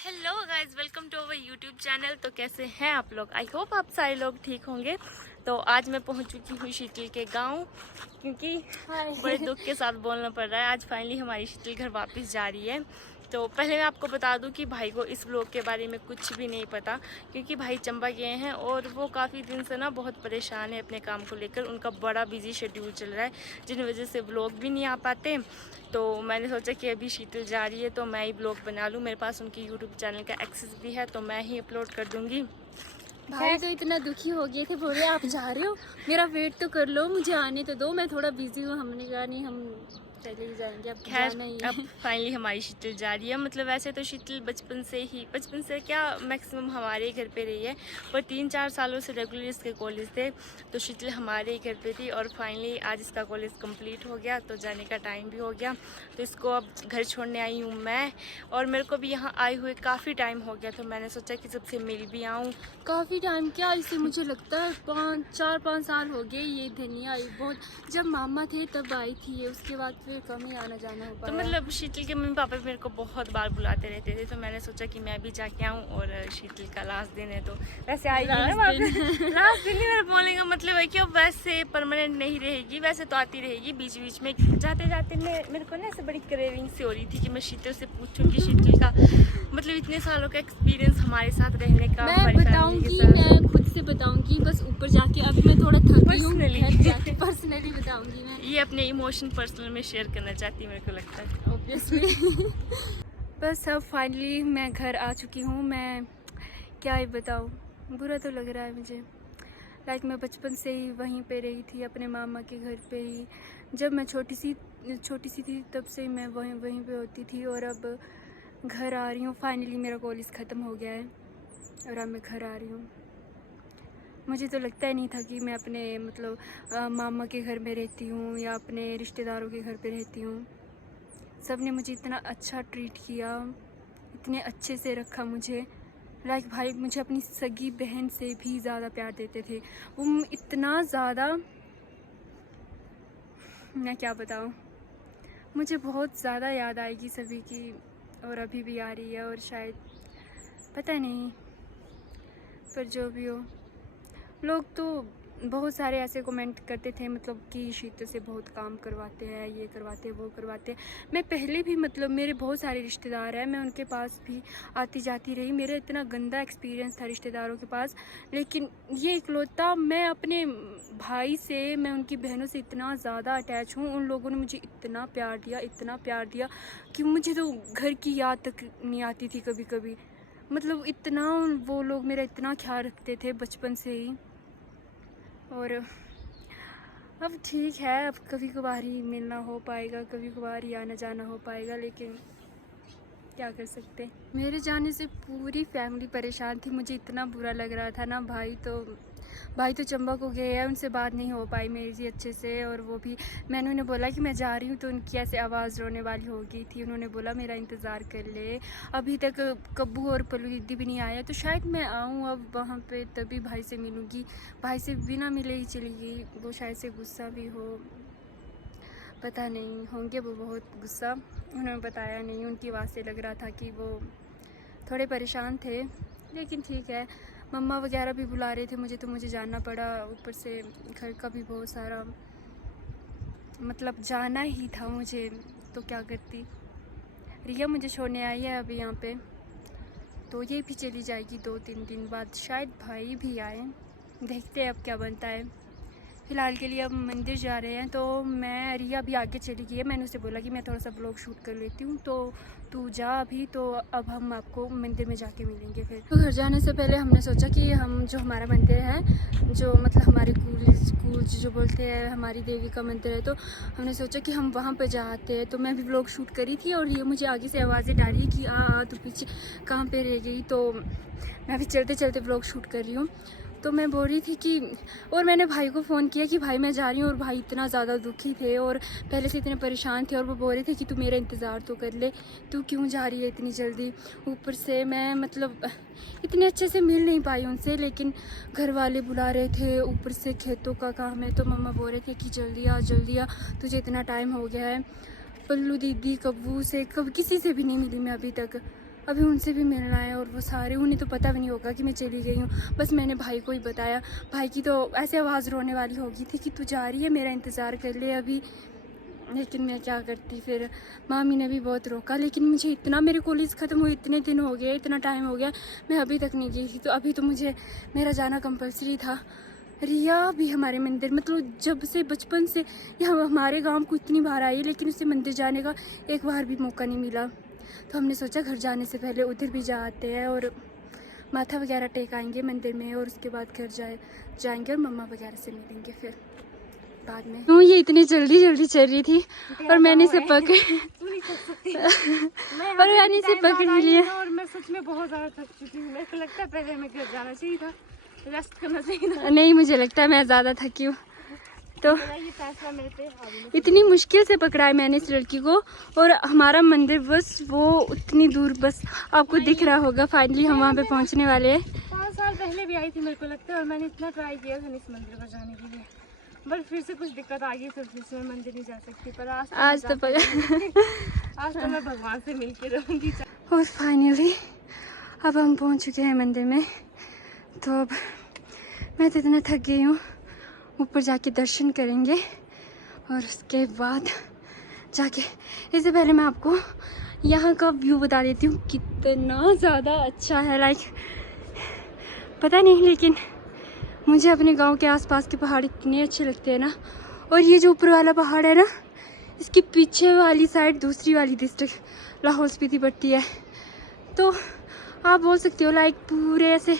Hello guys, welcome to our YouTube channel. तो कैसे हैं आप लोग? आई होप आप सारे लोग ठीक होंगे। तो आज मैं पहुंच चुकी हूँ शीतल के गांव, क्योंकि बड़े दुख के साथ बोलना पड़ रहा है। आज फाइनली हमारी शीतल घर वापस जा रही है। तो पहले मैं आपको बता दूं कि भाई को इस व्लॉग के बारे में कुछ भी नहीं पता, क्योंकि भाई चंबा गए हैं और वो काफ़ी दिन से ना बहुत परेशान है अपने काम को लेकर। उनका बड़ा बिजी शेड्यूल चल रहा है, जिन वजह से व्लॉग भी नहीं आ पाते। तो मैंने सोचा कि अभी शीतल जा रही है तो मैं ही ब्लॉग बना लूँ। मेरे पास उनकी यूट्यूब चैनल का एक्सेस भी है, तो मैं ही अपलोड कर दूँगी। भाई तो इतना दुखी हो गए थे, बोल रहे आप जा रहे हो, मेरा वेट तो कर लो, मुझे आने तो दो, मैं थोड़ा बिजी हूँ। हमने कहा नहीं, हम चले ही जाएंगे, अब खैर, जाना ही अब है। फाइनली हमारी शीतल जा रही है। मतलब वैसे तो शीतल बचपन से क्या मैक्सिमम हमारे घर पे रही है, पर 3-4 सालों से रेगुलर इसके कॉलेज थे, तो शीतल हमारे ही घर पे थी। और फाइनली आज इसका कॉलेज कंप्लीट हो गया, तो जाने का टाइम भी हो गया। तो इसको अब घर छोड़ने आई हूँ मैं, और मेरे को भी यहाँ आए हुए काफ़ी टाइम हो गया, तो मैंने सोचा कि सबसे मिल भी आऊँ। काफ़ी टाइम क्या, इसे मुझे लगता है 4-5 साल हो गए ये धनिया आई। बहुत जब मामा थे तब आई थी ये, उसके बाद फिर कम ही आना जाना हो तो पाया। मतलब शीतल के मम्मी पापा मेरे को बहुत बार बुलाते रहते थे, तो मैंने सोचा कि मैं भी जाके आऊँ। और शीतल का लास्ट दिन है, तो वैसे आएगी ना वापस। लास्ट दिन ही मेरा बोलने का मतलब है कि अब वैसे परमानेंट नहीं रहेगी, वैसे तो आती रहेगी बीच बीच में। जाते जाते मेरे को ना ऐसे बड़ी क्रेविंग सी हो रही थी कि मैं शीतल से पूछूं कि शीतल का मतलब इतने सालों का एक्सपीरियंस हमारे साथ रहने का, मैं हमारी फैमिली बताऊंगी, के साथ। मैं खुद से बताऊंगी, बस ऊपर जाके। अभी मैं थोड़ा थकी हूँ, पर्सनली घर जाके पर्सनली बताऊंगी मैं। ये अपने इमोशन पर्सनल में शेयर करना चाहती है, मेरे को लगता है। ऑब्वियसली। बस अब फाइनली मैं घर आ चुकी हूँ। मैं क्या ही बताऊँ, बुरा तो लग रहा है मुझे। लाइक मैं बचपन से ही वहीं पे रही थी, अपने मामा के घर पे ही। जब मैं छोटी सी थी तब से मैं वहीं पे होती थी, और अब घर आ रही हूँ। फाइनली मेरा कॉलेज ख़त्म हो गया है और अब मैं घर आ रही हूँ। मुझे तो लगता ही नहीं था कि मैं अपने मतलब मामा के घर में रहती हूँ या अपने रिश्तेदारों के घर पे रहती हूँ। सब ने मुझे इतना अच्छा ट्रीट किया, इतने अच्छे से रखा मुझे। लाइक भाई मुझे अपनी सगी बहन से भी ज़्यादा प्यार देते थे वो, इतना ज़्यादा, मैं क्या बताऊँ। मुझे बहुत ज़्यादा याद आएगी सभी की, और अभी भी आ रही है, और शायद पता नहीं, पर जो भी हो। लोग तो बहुत सारे ऐसे कमेंट करते थे, मतलब कि शीतल से बहुत काम करवाते हैं, ये करवाते हैं, वो करवाते हैं। मैं पहले भी मतलब मेरे बहुत सारे रिश्तेदार हैं, मैं उनके पास भी आती जाती रही। मेरा इतना गंदा एक्सपीरियंस था रिश्तेदारों के पास, लेकिन ये इकलौता मैं अपने भाई से, मैं उनकी बहनों से इतना ज़्यादा अटैच हूँ। उन लोगों ने मुझे इतना प्यार दिया, इतना प्यार दिया कि मुझे तो घर की याद तक नहीं आती थी कभी कभी। मतलब इतना वो लोग मेरा इतना ख्याल रखते थे बचपन से ही। और अब ठीक है, अब कभी कभार ही मिलना हो पाएगा, कभी कभार ही आना जाना हो पाएगा, लेकिन क्या कर सकते। मेरे जाने से पूरी फैमिली परेशान थी, मुझे इतना बुरा लग रहा था ना। भाई तो चंबा को गए हैं, उनसे बात नहीं हो पाई मेरी अच्छे से। और वो भी मैंने उन्हें बोला कि मैं जा रही हूँ, तो उनकी ऐसे आवाज़ रोने वाली हो गई थी। उन्होंने बोला मेरा इंतज़ार कर ले, अभी तक कब्बू और पल्लू दीदी भी नहीं आया, तो शायद मैं आऊँ अब वहाँ पे, तभी भाई से मिलूँगी। भाई से बिना मिले ही चली गई, वो शायद से गुस्सा भी हो, पता नहीं, होंगे वो बहुत गुस्सा। उन्होंने बताया नहीं, उनकी आवाज़ से लग रहा था कि वो थोड़े परेशान थे, लेकिन ठीक है। मम्मा वगैरह भी बुला रहे थे मुझे, तो मुझे जाना पड़ा। ऊपर से घर का भी बहुत सारा, मतलब जाना ही था मुझे, तो क्या करती। रिया मुझे छोड़ने आई है अभी यहाँ पे, तो ये भी चली जाएगी 2-3 दिन बाद। शायद भाई भी आए, देखते हैं अब क्या बनता है। फ़िलहाल के लिए अब मंदिर जा रहे हैं, तो मैं, रिया भी आगे चली गई है। मैंने उसे बोला कि मैं थोड़ा सा ब्लॉग शूट कर लेती हूँ, तो तू जा अभी। तो अब हम आपको मंदिर में जाके मिलेंगे फिर। तो घर जाने से पहले हमने सोचा कि हम जो हमारा मंदिर है, जो मतलब हमारे कुल जो बोलते हैं हमारी देवी का मंदिर है, तो हमने सोचा कि हम वहाँ पर जाते हैं। तो मैं भी ब्लॉग शूट करी थी, और ये मुझे आगे से आवाज़ें डाली कि आ तू पीछे कहाँ पर रह गई। तो मैं भी चलते चलते ब्लॉग शूट कर रही हूँ। तो मैं बोल रही थी कि, और मैंने भाई को फ़ोन किया कि भाई मैं जा रही हूँ, और भाई इतना ज़्यादा दुखी थे और पहले से इतने परेशान थे, और वो बोल रहे थे कि तू मेरा इंतज़ार तो कर ले, तू क्यों जा रही है इतनी जल्दी। ऊपर से मैं मतलब इतने अच्छे से मिल नहीं पाई उनसे, लेकिन घर वाले बुला रहे थे, ऊपर से खेतों का काम है, तो मम्मा बोल रहे थे कि जल्दी आ, तुझे इतना टाइम हो गया है। पल्लू दीदी, कब्बू से किसी से भी नहीं मिली मैं अभी तक। अभी उनसे भी मिलना है। और वो सारे, उन्हें तो पता भी नहीं होगा कि मैं चली गई हूँ, बस मैंने भाई को ही बताया। भाई की तो ऐसे आवाज़ रोने वाली होगी थी कि तू जा रही है, मेरा इंतज़ार कर ले अभी। लेकिन मैं क्या करती, फिर मामी ने भी बहुत रोका। लेकिन मुझे इतना, मेरे कॉलेज ख़त्म हुए इतने दिन हो गए, इतना टाइम हो गया, मैं अभी तक नहीं गई थी। तो अभी तो मुझे, मेरा जाना कंपलसरी था। रिया भी हमारे मंदिर, मतलब जब से बचपन से यहाँ हमारे गांव को इतनी बार आई, लेकिन उसे मंदिर जाने का एक बार भी मौका नहीं मिला। तो हमने सोचा घर जाने से पहले उधर भी जा आते हैं और माथा वगैरह टेक आएंगे मंदिर में, और उसके बाद घर जाएंगे और मम्मा वगैरह से मिलेंगे फिर बाद में। तो ये इतनी जल्दी जल्दी चल रही थी और मैंने इसे पकड़ और मैंने इसे पकड़ भी लिया। और मैं सच में बहुत ज़्यादा थक चुकी हूँ। मेरे को लगता है पहले हमें घर जाना चाहिए था, रेस्ट करना चाहिए था। नहीं, मुझे लगता है मैं ज़्यादा थकी हूँ। तो ये फैसला मेरे पे हावी है। इतनी मुश्किल से पकड़ा है मैंने इस लड़की को, और हमारा मंदिर बस वो उतनी दूर, बस आपको दिख रहा होगा। फाइनली हम वहाँ पे पहुँचने वाले हैं। 5 साल पहले भी आई थी मेरे को लगता है, और मैंने इतना ट्राई किया था इस मंदिर पर जाने के लिए, बट फिर से कुछ दिक्कत आ गई, तो फिर से मैं मंदिर नहीं जा सकती। पर आज तो मैं भगवान से मिल के रहूँगी। और फाइनली अब हम पहुँच चुके हैं मंदिर में। तो अब मैं तो इतना थक गई हूँ, ऊपर जाके दर्शन करेंगे और उसके बाद जाके, इससे पहले मैं आपको यहाँ का व्यू बता देती हूँ कितना ज़्यादा अच्छा है। लाइक पता नहीं, लेकिन मुझे अपने गांव के आसपास के पहाड़ इतने अच्छे लगते हैं ना। और ये जो ऊपर वाला पहाड़ है ना, इसके पीछे वाली साइड दूसरी वाली डिस्ट्रिक्ट लाहौल स्पीति पड़ती है। तो आप बोल सकते हो लाइक पूरे ऐसे,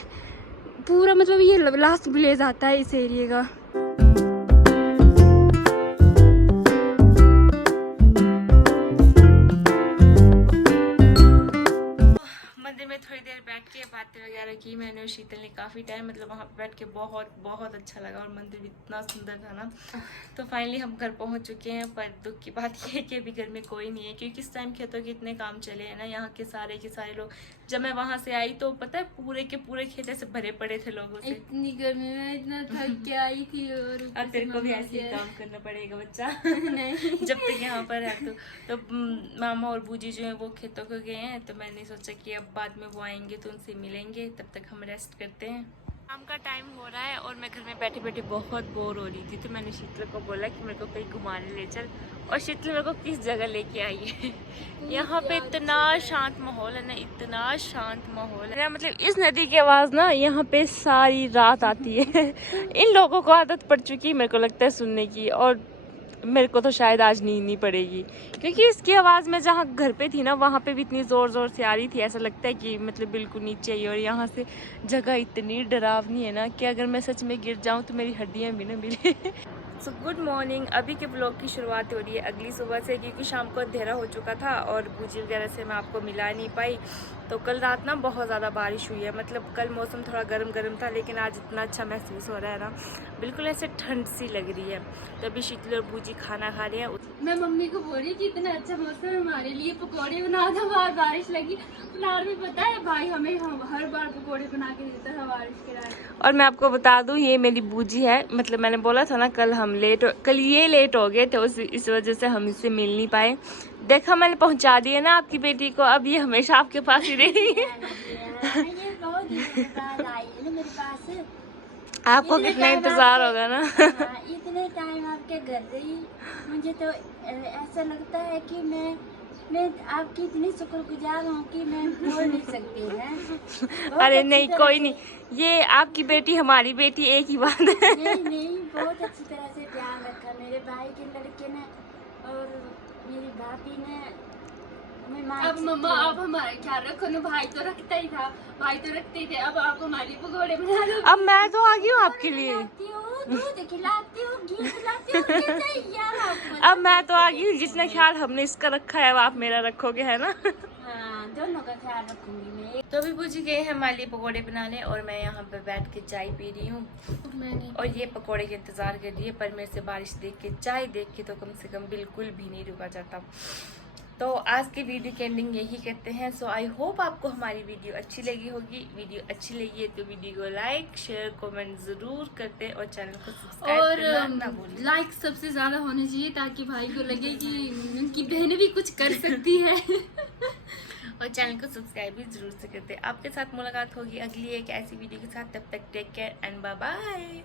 पूरा मतलब ये लास्ट विलेज आता है इस एरिया का। मंदिर में थोड़ी देर बैठ के बातें वगैरह की मैंने और शीतल ने काफ़ी टाइम, मतलब वहाँ पे बैठ के बहुत बहुत अच्छा लगा, और मंदिर भी इतना सुंदर था ना। तो फाइनली हम घर पहुँच चुके हैं। पर दुख की बात ये है कि अभी घर में कोई नहीं है, क्योंकि इस टाइम खेतों के इतने काम चले हैं ना यहाँ के सारे लोग। जब मैं वहाँ से आई तो पता है पूरे के पूरे खेत ऐसे भरे पड़े थे लोगों से। इतनी गर्मी में इतना थक के आई थी। और अब तेरे को भी ऐसे ही काम करना पड़ेगा बच्चा। नहीं जब तक यहाँ पर है तो मामा और बूजी जो है वो खेतों को गए हैं। तो मैंने सोचा कि अब बाद में वो आएंगे तो उनसे मिलेंगे, तब तक हम रेस्ट करते हैं। शाम का टाइम हो रहा है और मैं घर में बैठे बैठे बहुत बोर हो रही थी। तो मैंने शीतल को बोला कि मेरे को कहीं घुमाने ले चल, और शीतल मेरे को किस जगह लेके आई है। यहाँ पे इतना शांत माहौल है ना, इतना शांत माहौल है, मतलब इस नदी की आवाज़ ना यहाँ पे सारी रात आती है। इन लोगों को आदत पड़ चुकी है मेरे को लगता है सुनने की, और मेरे को तो शायद आज नींद नहीं पड़ेगी, क्योंकि इसकी आवाज़ मैं जहाँ घर पे थी ना वहाँ पे भी इतनी ज़ोर ज़ोर से आ रही थी। ऐसा लगता है कि मतलब बिल्कुल नीचे ही, और यहाँ से जगह इतनी डरावनी है ना कि अगर मैं सच में गिर जाऊँ तो मेरी हड्डियाँ भी ना मिले। So good morning. अभी के ब्लॉग की शुरुआत हो रही है अगली सुबह से, क्योंकि शाम को अंधेरा हो चुका था और बूजी वगैरह से मैं आपको मिला नहीं पाई। तो कल रात ना बहुत ज़्यादा बारिश हुई है, मतलब कल मौसम थोड़ा गर्म था, लेकिन आज इतना अच्छा महसूस हो रहा है ना, बिल्कुल ऐसे ठंड सी लग रही है। तो अभी शीतल और बूजी खाना खा रहे हैं। मैं मम्मी को बोल रही कि इतना अच्छा मौसम है, हमारे लिए पकोड़े बना दो, बाहर बारिश लगी। पुनार भी पता है भाई हमें हर बार पकोड़े बना के देता है बारिश के रात। और मैं आपको बता दूं ये मेरी बूजी है, मतलब मैंने बोला था ना कल ये लेट हो गए थे, इस वजह से हम इससे मिल नहीं पाए। देखा मैंने पहुंचा दिया ना आपकी बेटी को, अब ये हमेशा आपके पास ही रहेगी। आपको कितना इंतजार होगा ना। इतने टाइम आपके घर रही, मुझे तो ऐसा लगता है कि मैं आपकी इतनी शुक्रगुजार हूँ कि मैं बोल नहीं सकती है। अरे नहीं कोई नहीं, ये आपकी बेटी हमारी बेटी एक ही बात है। नहीं बहुत अच्छी तरह से ध्यान रखा मेरे भाई के लड़के ने और मेरी भाभी ने। अब मम्मा आप हमारा ख्याल रखो ना, भाई तो रखता ही था, भाई तो रखते ही थे, अब आप हमारे पकौड़े बना दो। अब मैं तो आ गई हूँ आपके लिए, दूध खिलाती हूँ, घी खिलाती हूँ, कैसे यार आपको। अब मैं तो आ गई हूँ। जितना ख्याल हमने इसका रखा है वो आप मेरा रखोगे, है ना। हाँ दोनों का ख्याल रखूंगी मैं। तो अभी बूजी गए हैं हमारे लिए पकौड़े बनाने, और मैं यहाँ पे बैठ के चाय पी रही हूँ, और ये पकौड़े के इंतजार कर रही है। पर मेरे से बारिश देख के, चाय देख के तो कम से कम बिल्कुल भी नहीं रुका जाता। तो आज की वीडियो की एंडिंग यही करते हैं। सो आई होप आपको हमारी वीडियो अच्छी लगी होगी। वीडियो अच्छी लगी है तो वीडियो को लाइक शेयर कमेंट जरूर करते हैं, और चैनल को सब्सक्राइब करना ना भूलें। लाइक सबसे ज्यादा होने चाहिए ताकि भाई को लगे कि उनकी बहन भी कुछ कर सकती है। और चैनल को सब्सक्राइब भी जरूर से करते। आपके साथ मुलाकात होगी अगली एक ऐसी वीडियो के साथ। तब तक take care and bye bye.